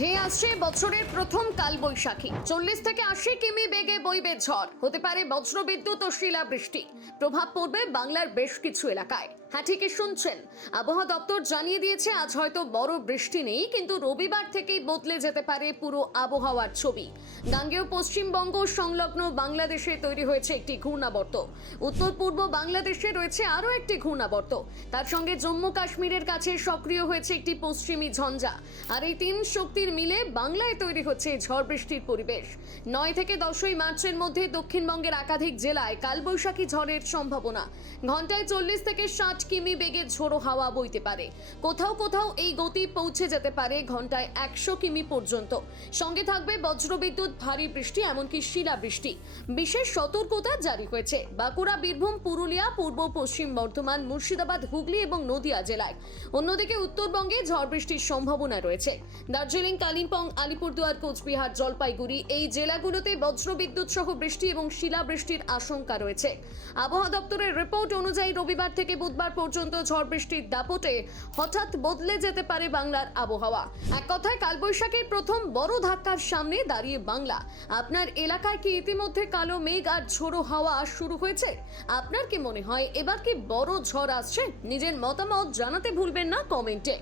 ধেয়ে আসছে বছরের প্রথম কালবৈশাখী। 40 থেকে 80 কিমি বেগে বইবে ঝড়, হতে পারে বজ্রবিদ্যুৎ ও শিলাবৃষ্টি। প্রভাব পড়বে বাংলার বেশ কিছু এলাকায়। হ্যাঁ, ঠিকই শুনছেন, আবহাওয়া দপ্তর জানিয়ে দিয়েছে আজ হয়তো বড় বৃষ্টি নেই, কিন্তু রবিবার থেকেই বদলে যেতে পারে পুরো আবহাওয়ার ছবি। গাঙ্গেয় পশ্চিমবঙ্গ সংলগ্ন বাংলাদেশে তৈরি হয়েছে একটি ঘূর্ণাবর্ত। উত্তর পূর্ব বাংলাদেশে রয়েছে আরও একটি ঘূর্ণাবর্ত। তার সঙ্গে জম্মু কাশ্মীরের কাছে সক্রিয় হয়েছে একটি পশ্চিমী ঝঞ্ঝা। আর এই তিন শক্তির মিলে বাংলায় তৈরি হচ্ছে ঝড় বৃষ্টির পরিবেশ। 9 থেকে 10ই মার্চের মধ্যে দক্ষিণবঙ্গের একাধিক জেলায় কালবৈশাখী ঝড়ের সম্ভাবনা। ঘন্টায় 40 থেকে 60 কিমি বেগে ঝোড়ো হাওয়া বইতে পারে। কোথাও কোথাও এই গতি পৌঁছে যেতে পারে ঘন্টায় 100 কিমি পর্যন্ত। সঙ্গে থাকবে বজ্রবিদ্যুৎ, ভারী বৃষ্টি, এমনকি শিলাবৃষ্টি। বিশেষ সতর্কতা জারি হয়েছে বাঁকুড়া, বীরভূম, পুরুলিয়া, পূর্ব পশ্চিম বর্ধমান, মুর্শিদাবাদ, হুগলি এবং নদিয়া জেলায়। অন্যদিকে উত্তরবঙ্গে ঝড় বৃষ্টির সম্ভাবনা রয়েছে। দার্জিলিং, কালিম্পং, আলিপুরদুয়ার, কোচবিহার, জলপাইগুড়ি এই জেলাগুলোতে বজ্রবিদ্যুৎ সহ বৃষ্টি এবং শিলাবৃষ্টির আশঙ্কা রয়েছে। আবহাওয়া দপ্তরের রিপোর্ট অনুযায়ী রবিবার থেকে বুধবার পর্যন্ত ঝড় বৃষ্টির দাপটে হঠাৎ বদলে যেতে পারে বাংলার আবহাওয়া। এক কথায় কালবৈশাখীর প্রথম বড় ধাক্কার সামনে দাঁড়িয়ে বাংলা। আপনার এলাকায় কি ইতিমধ্যে কালো মেঘ আর ঝোড়ো হাওয়া শুরু হয়েছে? আপনার কি মনে হয় এবার কি বড় ঝড় আসছে? নিজের মতামত জানাতে ভুলবেন না কমেন্টে।